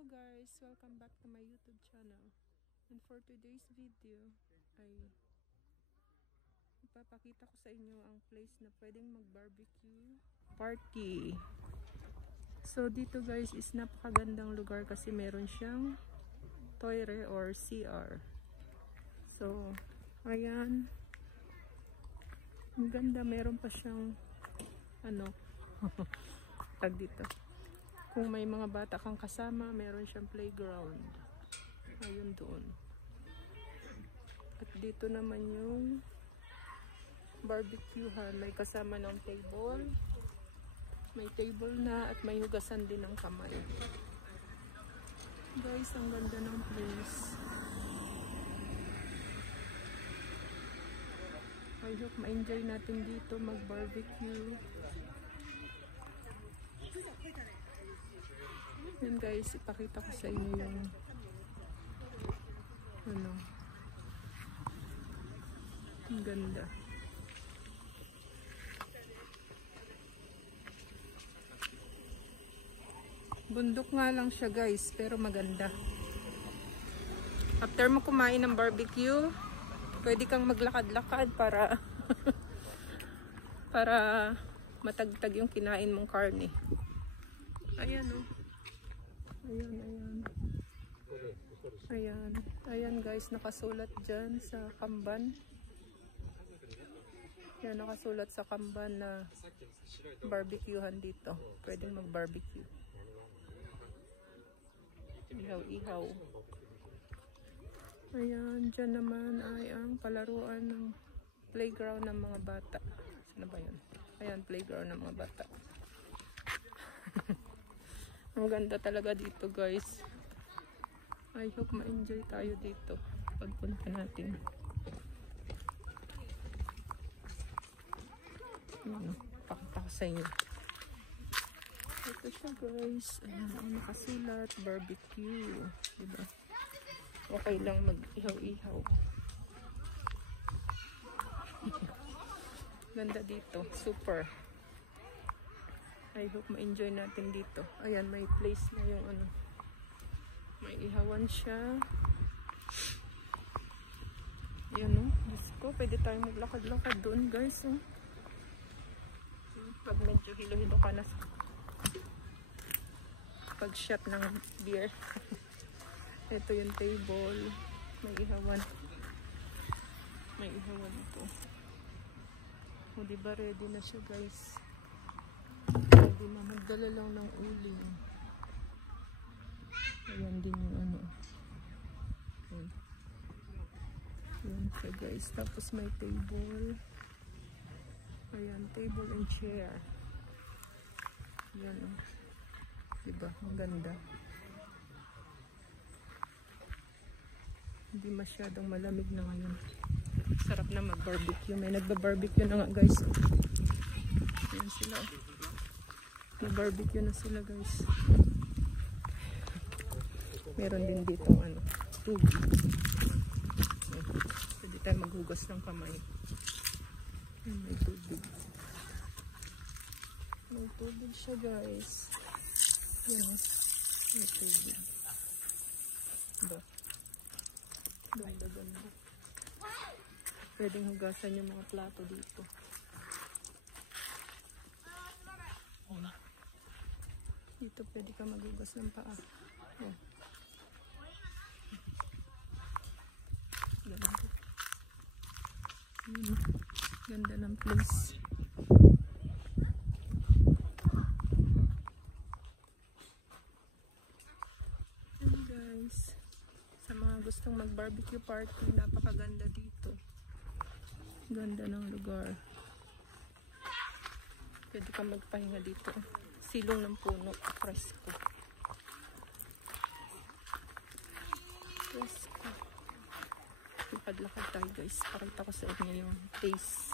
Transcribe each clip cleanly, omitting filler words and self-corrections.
Hello guys, welcome back to my YouTube channel. And for today's video ay ipapakita ko sa inyo ang place na pwedeng mag-barbecue party. So dito guys is napakagandang lugar kasi meron siyang toire or CR. So ayan, ang ganda, meron pa siyang tag dito. Kung may mga bata kang kasama, meron siyang playground. Ayun doon. At dito naman yung barbecuehan. May kasama ng table. May table na at may hugasan din ng kamay. Guys, ang ganda ng place. I hope ma-enjoy natin dito mag-barbecue. Yan guys, ipakita ko sa inyo yung ang ganda. Bundok nga lang siya guys, pero maganda. After mo kumain ng barbecue, pwede kang maglakad-lakad para para matagtag yung kinain mong karne. Ayan o. Ayan guys, nakasulat dyan sa kamban. Yan, nakasulat sa kamban na barbecuehan dito. Pwedeng mag-barbecue. Ihaw-ihaw. Ayan, dyan naman ay ang palaruan ng playground ng mga bata. Saan ba yun? Ayan, playground ng mga bata. Ang ganda talaga dito guys. I hope ma-enjoy tayo dito pagpunta natin. Pakita ko sa inyo. Ito siya guys. Ayan, ang nakasulat, barbecue. Diba? Okay lang mag-ihaw-ihaw. Ganda dito. Super. I hope ma-enjoy natin dito. Ayan, may place na yung may ihawan siya. Ayan o. Diyos ko, pwede tayong maglakad-lakad doon guys. Pag medyo hilo-hilo ka na pag-shot ng beer. Ito yung table. May ihawan. May ihawan ito. O diba ready na siya guys. Pwede na magdala lang ng uling. Ayan din yung Ayan siya guys. Tapos may table. Ayan, table and chair. Ayan o. Diba? Ang ganda. Hindi masyadong malamig na ngayon. Sarap na mag-barbecue. May nagba-barbecue na nga guys. Ayan sila. Nag-barbecue na sila guys. Meron din dito tubig. Pwede tayo maghugas ng kamay. May tubig. May tubig siya guys. Yan. May tubig. Diba? Ganda-ganda. Pwedeng hugasan yung mga plato dito. Dito pwede ka maghugas ng paa. Oh. Ganda. Ganda ng place. And guys, sa mga gustong mag-barbecue party, napakaganda dito. Ganda ng lugar. Pwede ka magpahinga dito. Silong ng puno, presko. Lipad-lakad tayo guys. Pakita ko sa inyo yung place.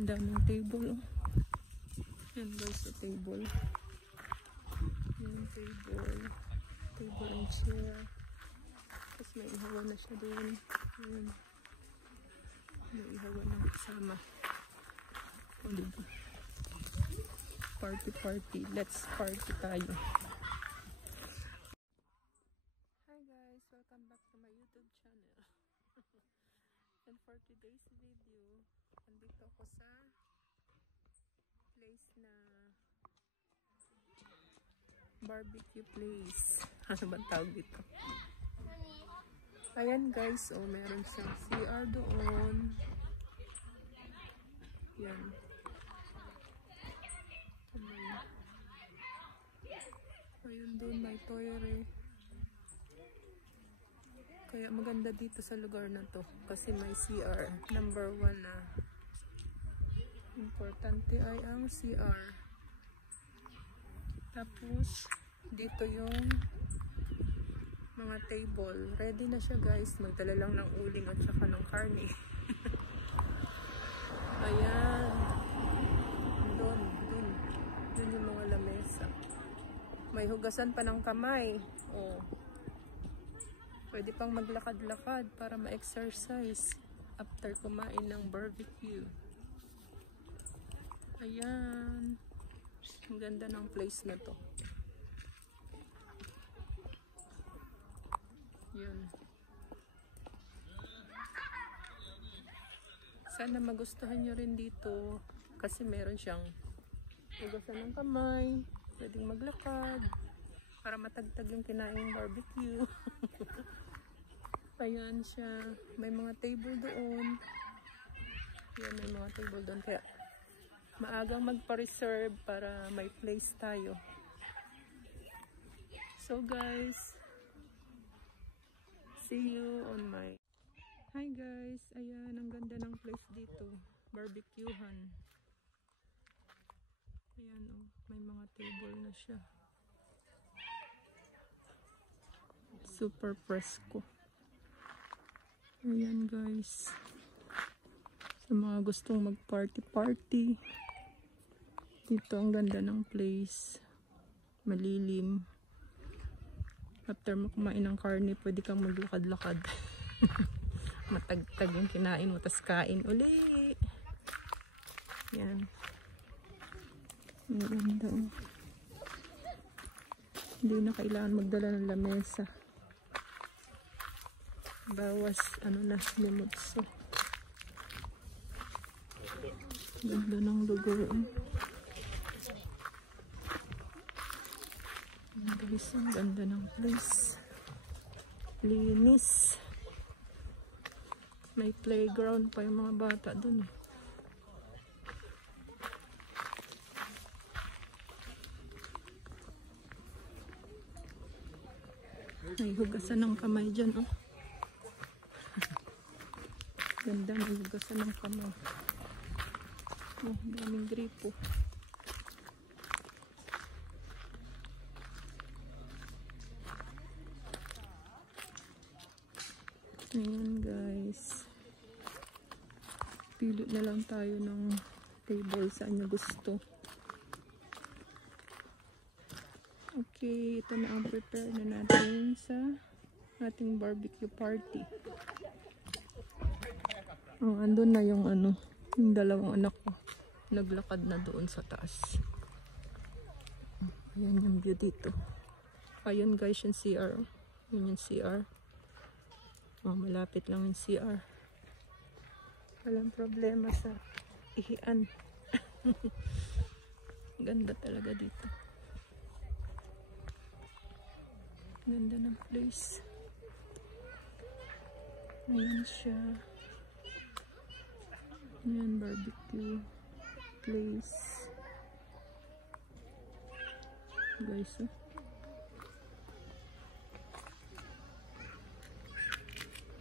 Ang daming table. Yan guys, yung table. Yan table. Table and chair. Tapos may ihawan na siya doon. Yan. May ihawan ng kasama. O diba? Party. Let's party tayo. Hi guys, welcome back to my YouTube channel. And for today's video, nandito ako sa place na barbecue place. Ano ba tawag dito? Ayan guys, oh, meron siyang CR doon. Yan. Ayun doon, may toilet. Kaya maganda dito sa lugar na to kasi may CR. Number 1 na importante ay ang CR. Tapos dito yung mga table. Ready na siya guys. Magdala lang ng uling at saka ng karne. Ayan. Doon yung mga lamesa. May hugasan pa ng kamay. Oh. Pwede pang maglakad-lakad para ma-exercise after kumain ng barbecue. Ayan. Ang ganda ng place na to. Yun. Sana magustuhan nyo rin dito kasi meron siyang hugasan ng kamay, pwedeng maglakad para matagtag yung kinaing barbecue. Ayan siya. May mga table doon. Yan, may mga table doon. Kaya maagang magpa-reserve para may place tayo. So guys, see you on my... Hi guys, ayan, ang ganda ng place dito. Barbecuehan. Ayan, oh, may mga table na siya. Super presko. Ayan guys. Sa mga gustong mag-party. Dito ang ganda ng place. Malilim. After mo kumain ng karne, pwede kang maglakad-lakad. Matagtag yung kinain mo, tas kain uli. Yan. Ang ganda. Oh. Hindi na kailangan magdala ng lamesa. Bawas, ano na, limutso. Ganda ng lugar. Guys, ang ganda ng place. Linis. May playground pa yung mga bata dun. May hugasan ng kamay dyan, oh. Ganda, may hugasan ng kamay. Oh, daming gripo. Ayan guys. Pili na lang tayo ng table saan nyo gusto. Okay, ito na ang prepare na natin sa ating barbecue party. Oh, andun na yung ano, yung dalawang anak ko. Naglakad na doon sa taas. Ayan yung view dito. Ayun guys, yung CR. Yun yung CR. Oh, malapit lang yung CR. Walang problema sa ihian. Ganda talaga dito. Ganda ng place. Ayan siya. Ayan, barbecue place. Guys, oh.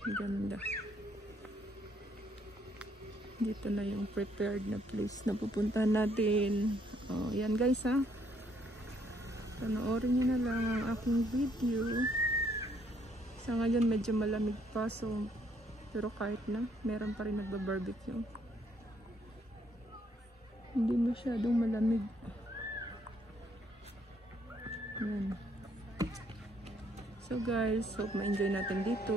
Ganda. Dito na yung prepared na place na pupuntahan natin. Oh, yan guys, ha. Panoorin nyo na lang ang aking video. Sa ngayon medyo malamig pa, so pero kahit na, meron pa rin nagba-barbecue. Hindi masyadong malamig. Yan. So guys, hope ma-enjoy natin dito.